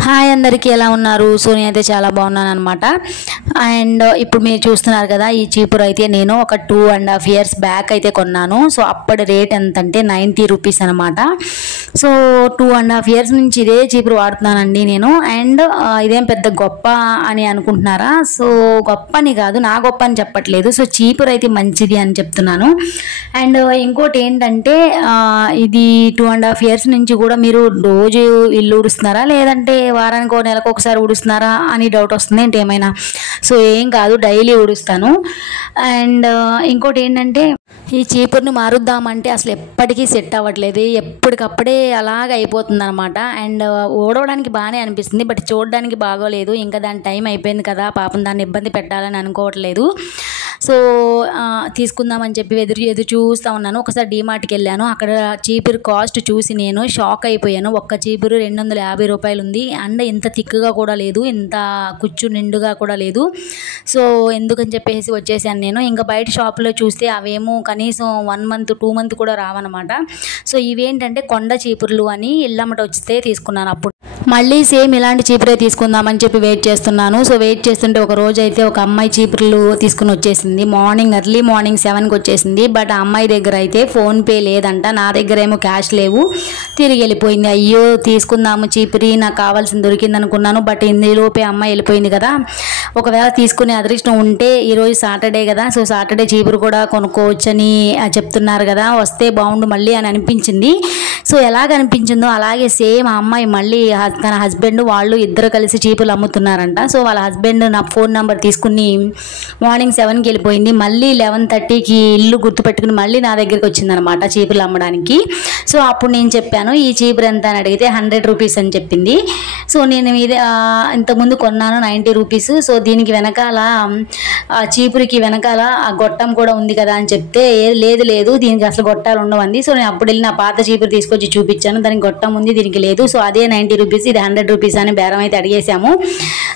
Hi అందరికీ ఎలా ఉన్నారు? సో నేనైతే చాలా బాగున్నాను అనమాట. అండ్ ఇప్పుడు మీరు చూస్తున్నారు కదా, ఈ చీపురు అయితే నేను ఒక 2.5 years బ్యాక్ అయితే కొన్నాను. సో అప్పటి రేట్ ఎంత అంటే 90 రూపీస్ అనమాట. సో 2.5 years నుంచి ఇదే చీపురు వాడుతున్నానండి నేను. అండ్ ఇదేం పెద్ద గొప్ప అని అనుకుంటున్నారా? సో గొప్ప అని కాదు, నా గొప్ప అని చెప్పట్లేదు. సో చీపురు అయితే మంచిది అని చెప్తున్నాను. అండ్ ఇంకోటి ఏంటంటే ఇది 2.5 years నుంచి కూడా మీరు రోజు ఇల్లు ఊడుస్తున్నారా, లేదంటే వారానికి నెలకు ఒకసారి ఊడుస్తున్నారా అని డౌట్ వస్తుంది ఏంటి ఏమైనా. సో ఏం కాదు, డైలీ ఊడుస్తాను. అండ్ ఇంకోటి ఏంటంటే ఈ చీపురుని మారుద్దామంటే అసలు ఎప్పటికీ సెట్ అవ్వట్లేదు, ఎప్పటికప్పుడే అలాగ అయిపోతుంది అనమాట. అండ్ ఓడవడానికి బాగానే అనిపిస్తుంది, బట్ చూడడానికి బాగోలేదు. ఇంకా దాని టైం అయిపోయింది కదా, పాపం దాన్ని ఇబ్బంది పెట్టాలని అనుకోవట్లేదు. సో తీసుకుందామని చెప్పి ఎదురు చూస్తూ ఉన్నాను. ఒకసారి డీమార్ట్కి వెళ్ళాను, అక్కడ చీపురు కాస్ట్ చూసి నేను షాక్ అయిపోయాను. ఒక్క చీపురు 250 రూపాయలు ఉంది. అండ్ ఇంత థిక్గా కూడా లేదు, ఇంత కుచ్చు నిండుగా కూడా లేదు. సో ఎందుకని చెప్పేసి వచ్చేసాను నేను. ఇంకా బయట షాప్లో చూస్తే అవేమో కనీసం 1 month 2 months కూడా రావన్నమాట. సో ఇవేంటంటే కొండ చీపుర్లు అని ఇల్లమ్మట వస్తే తీసుకున్నాను. అప్పుడు మళ్ళీ సేమ్ ఇలాంటి చీపురే తీసుకుందామని చెప్పి వెయిట్ చేస్తున్నాను. సో వెయిట్ చేస్తుంటే ఒక రోజు అయితే ఒక అమ్మాయి చీపుర్లు తీసుకుని వచ్చేసింది. ఎర్లీ మార్నింగ్ 7కి వచ్చేసింది. బట్ ఆ అమ్మాయి దగ్గర అయితే ఫోన్పే లేదంట, నా దగ్గర ఏమో క్యాష్ లేవు, తిరిగి వెళ్ళిపోయింది. అయ్యో తీసుకుందాము చీపురి, నాకు కావాల్సింది దొరికింది అనుకున్నాను. బట్ ఇందులోపే అమ్మాయి వెళ్ళిపోయింది కదా. ఒకవేళ తీసుకునే అదృష్టం ఉంటే ఈరోజు సాటర్డే కదా, సో సాటర్డే చీపురు కూడా కొనుక్కోవచ్చని చెప్తున్నారు కదా, వస్తే బాగుండు మళ్ళీ అని అనిపించింది. సో ఎలాగ అనిపించిందో అలాగే సేమ్ ఆ అమ్మాయి మళ్ళీ తన హస్బెండ్ వాళ్ళు ఇద్దరు కలిసి చీపులు అమ్ముతున్నారంట. సో వాళ్ళ హస్బెండ్ నా ఫోన్ నెంబర్ తీసుకుని మార్నింగ్ 7కి వెళ్ళిపోయింది. మళ్ళీ 11:30కి ఇల్లు గుర్తుపెట్టుకుని మళ్ళీ నా దగ్గరికి వచ్చిందనమాట చీపులు అమ్మడానికి. సో అప్పుడు నేను చెప్పాను ఈ చీపురు ఎంత అని అడిగితే 100 రూపీస్ అని చెప్పింది. సో నేను ఇది ఇంతకుముందు కొన్నాను 90 రూపీస్. సో దీనికి వెనకాల చీపురికి వెనకాల ఆ గొట్టం కూడా ఉంది కదా అని చెప్తే లేదు దీనికి అసలు గొట్టాలు ఉండవండి. సో నేను అప్పుడు వెళ్ళి నా పాత చీపురు తీసుకొచ్చి చూపించాను, దానికి గొట్టం ఉంది దీనికి లేదు. సో అదే 90 రూపీస్, ఇది 100 రూపీస్ అని బేరం అయితే అడిగేసాము.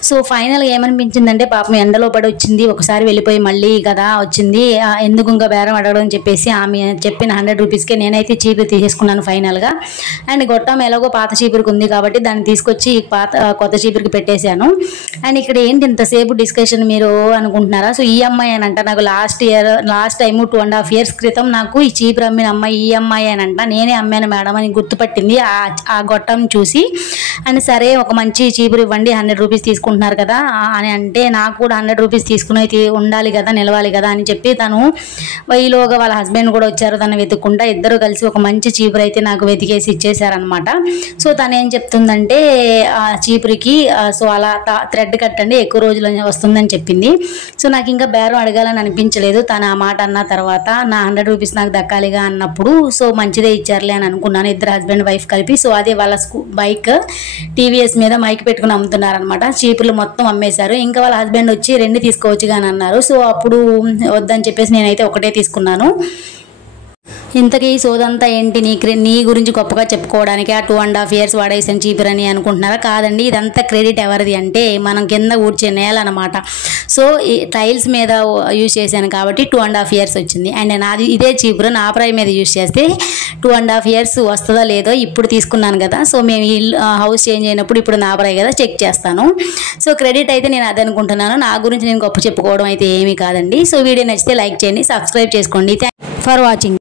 సో ఫైనల్గా ఏమనిపించిందంటే పాపం ఎండలో పడి వచ్చింది, ఒకసారి వెళ్ళిపోయి మళ్ళీ కదా వచ్చింది, ఎందుకు ఇంకా బేరం అడగడం అని చెప్పేసి ఆమె చెప్పిన 100 రూపీస్కే నేనైతే చీపురు తీసేసుకున్నాను ఫైనల్గా. అండ్ గొట్టం ఎలాగో పాత చీపురికి ఉంది కాబట్టి దాన్ని తీసుకొచ్చి కొత్త చీపురికి పెట్టేశాను. అండ్ ఇక్కడ ఏంటి ఇంతసేపు డిస్కషన్ మీరు అనుకుంటున్నారా? సో ఈ అమ్మాయి అని అంట, నాకు లాస్ట్ టైం 2.5 years క్రితం నాకు ఈ చీపురు అమ్మిన అమ్మాయి ఈ అమ్మాయి అని అంట. నేనే అమ్మాను మేడం అని గుర్తుపట్టింది ఆ గొట్టం చూసి. అండ్ సరే ఒక మంచి చీపురు ఇవ్వండి, 100 రూపీస్ తీసుకుంటున్నారు కదా అని అంటే, నాకు కూడా 100 రూపీస్ తీసుకుని ఉండాలి కదా, నిలవాలి కదా అని చెప్పి తను ఈలోగా వాళ్ళ హస్బెండ్ కూడా వచ్చారు తను వెతుక్కుంటా. ఇద్దరు కలిసి ఒక మంచి చీపురు అయితే నాకు వెతికేసి ఇచ్చేసారనమాట. సో తను ఏం చెప్తుందంటే ఆ చీపురికి సో అలా థ్రెడ్ కట్టండి ఎక్కువ రోజులు వస్తుందని చెప్పింది. సో నాకు ఇంకా బేరం అడగాలని అనిపించలేదు. తను ఆ మాట అన్న తర్వాత నా 100 రూపీస్ నాకు దక్కాలిగా అన్నప్పుడు సో మంచిదే ఇచ్చారులే అని అనుకున్నాను. ఇద్దరు హస్బెండ్ వైఫ్ కలిపి. సో అదే వాళ్ళ బైక్ టీవీఎస్ మీద మైక్ పెట్టుకుని అమ్ముతున్నారనమాట. చీపుర్లు మొత్తం అమ్మేశారు. ఇంకా వాళ్ళ హస్బెండ్ వచ్చి 2 తీసుకోవచ్చు అని అన్నారు. సో అప్పుడు వద్దని చెప్పేసి నేనైతే ఒకటే తీసుకున్నాను. ఇంతకీ ఈ సోదంతా ఏంటి, నీ గురించి గొప్పగా చెప్పుకోవడానికి ఆ 2.5 years వాడేసిన చీపురు అని అనుకుంటున్నారా? కాదండి, ఇదంతా క్రెడిట్ ఎవరిది అంటే మనం కింద ఊడ్చే నేల అనమాట. సో ఈ టైల్స్ మీద యూజ్ చేశాను కాబట్టి 2.5 years వచ్చింది. అండ్ నాది ఇదే చీపురు నా ప్రాయి మీద యూజ్ చేస్తే 2.5 years వస్తుందో లేదో ఇప్పుడు తీసుకున్నాను కదా. సో మేము హౌస్ చేంజ్ అయినప్పుడు ఇప్పుడు నా ప్రాయి కదా చెక్ చేస్తాను. సో క్రెడిట్ అయితే నేను అది అనుకుంటున్నాను, నా గురించి నేను గొప్ప చెప్పుకోవడం అయితే ఏమీ కాదండి. సో వీడియో నచ్చితే లైక్ చేయండి, సబ్స్క్రైబ్ చేసుకోండి. Thank for watching.